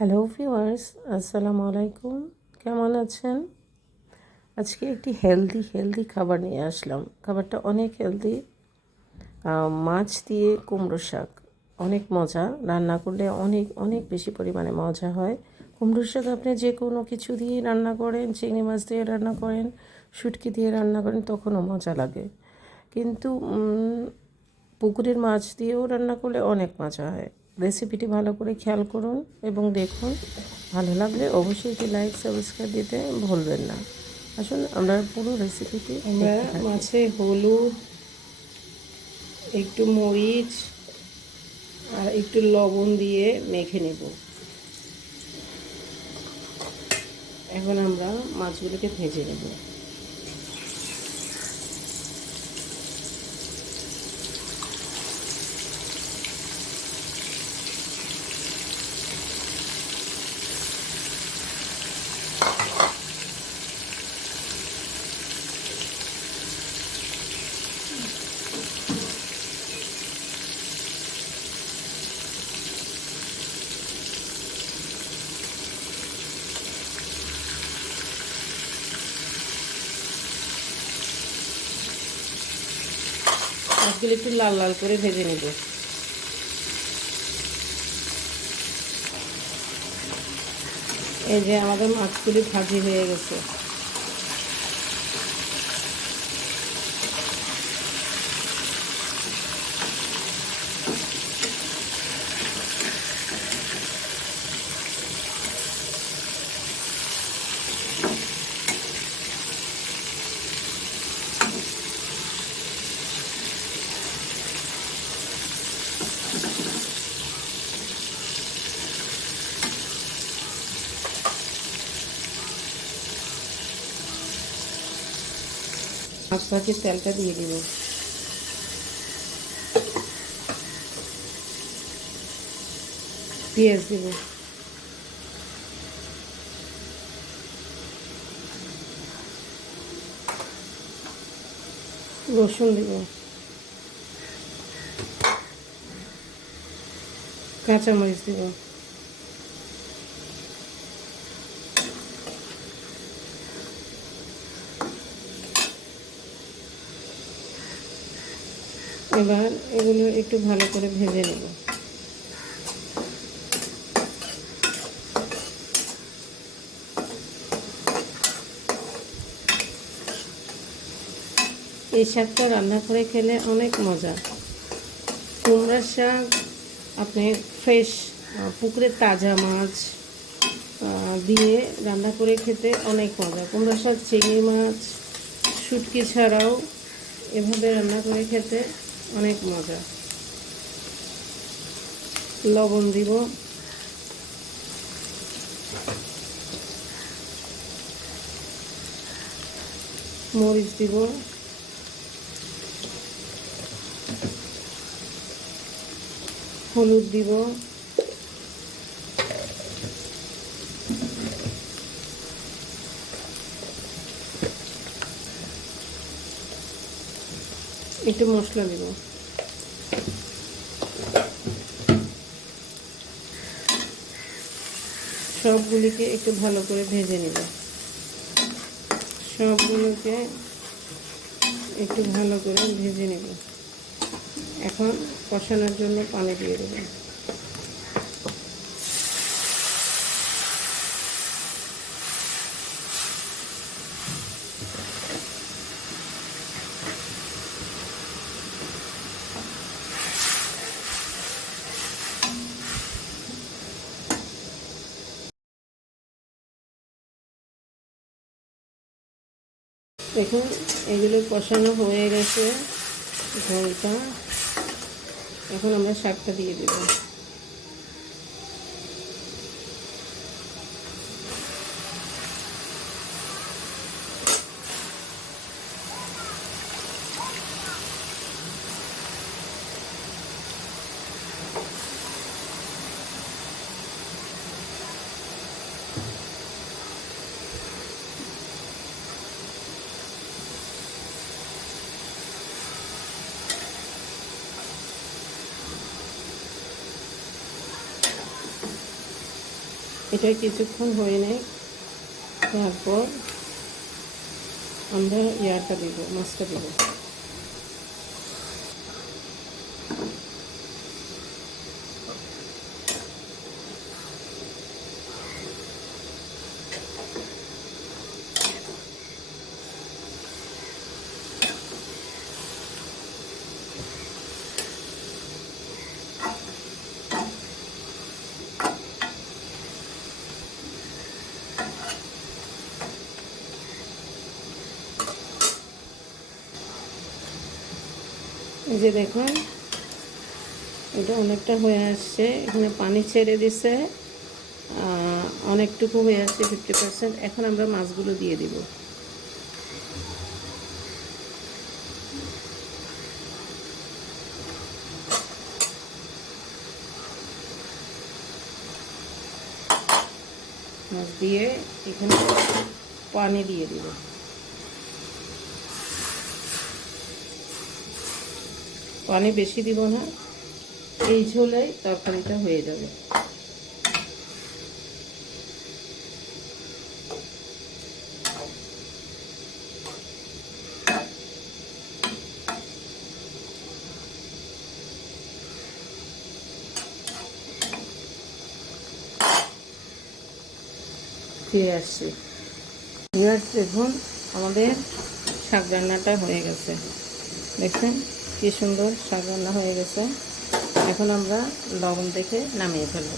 Hello viewers, আসসালামু আলাইকুম। কেমন আছেন? আজকে একটি হেলদি খাবার নিয়ে আসলাম। খাবারটা অনেক হেলদি। মাছ দিয়ে কুমড়ো শাক অনেক মজা। রান্না করলে অনেক অনেক বেশি পরিমাণে মজা হয়। কুমড়ো শাক আপনি যে কোনো কিছু দিয়েই রান্না করেন, চিংড়ি মাছ দিয়ে রান্না করেন, শুটকি দিয়ে রান্না করেন, তখনও মজা লাগে। কিন্তু পুকুরের মাছ দিয়েও রান্না করলে অনেক মজা হয়। রেসিপিটি ভালো করে খেয়াল করুন এবং দেখুন। ভালো লাগলে অবশ্যই একটি লাইক সাবস্ক্রাইব দিতে ভুলবেন না। আসুন আমরা পুরো রেসিপিটি আমরা মাছে হলুদ, একটু মরিচ আর একটু লবণ দিয়ে মেখে নেব। এখন আমরা মাছগুলোকে ভেজে নেব। মাছগুলো একটু লাল লাল করে ভেজে নেব। এই যে আমাদের মাছগুলি ভাজি হয়ে গেছে। মাছ ভাজির তেলটা দিয়ে দিব। পেঁয়াজ দিব, রসুন দিব, কাঁচামরিচ দিব, এবার এগুলো একটু ভালো করে ভেজে নেব। এই শাকটা রান্না করে খেলে অনেক মজা। কুমড়ার শাক আপনি ফ্রেশ পুকুরের তাজা মাছ দিয়ে রান্না করে খেতে অনেক মজা। কুমড়ার শাক চিংড়ি মাছ, শুটকি ছাড়াও এভাবে রান্না করে খেতে অনেক মজা। লবণ দিব, মরিচ দিব, হলুদ দিব, একটু মশলা দিব। সবগুলিকে একটু ভালো করে ভেজে নেব। সবগুলোকে একটু ভালো করে ভেজে নেব। এখন কষানোর জন্য পানি দিয়ে দেব। দেখুন এগুলো কষানো হয়ে গেছে ঝোলটা। এখন আমরা শাকটা দিয়ে দেব। এটা কিছুক্ষণ হয়ে নেই, তারপর আমরা ইয়াটা দেব, মাছটা দেব। এই যে দেখুন, এটা অনেকটা হয়ে আসছে, এখানে পানি ছেড়ে দিছে, অনেকটুকু হয়ে আসছে, 50%। এখন আমরা মাছগুলো দিয়ে দিব। মাছ দিয়ে এখানে পানি দিয়ে দিব। পানি বেশি দিব না, এই ঝোলেই তরকারিটা হয়ে যাবে। ফিরে আসছি। দেখুন, আমাদের শাক রান্নাটা হয়ে গেছে। দেখছেন কি সুন্দর শাক রান্না হয়ে গেছে। এখন আমরা লবণ দেখে নামিয়ে ফেলব।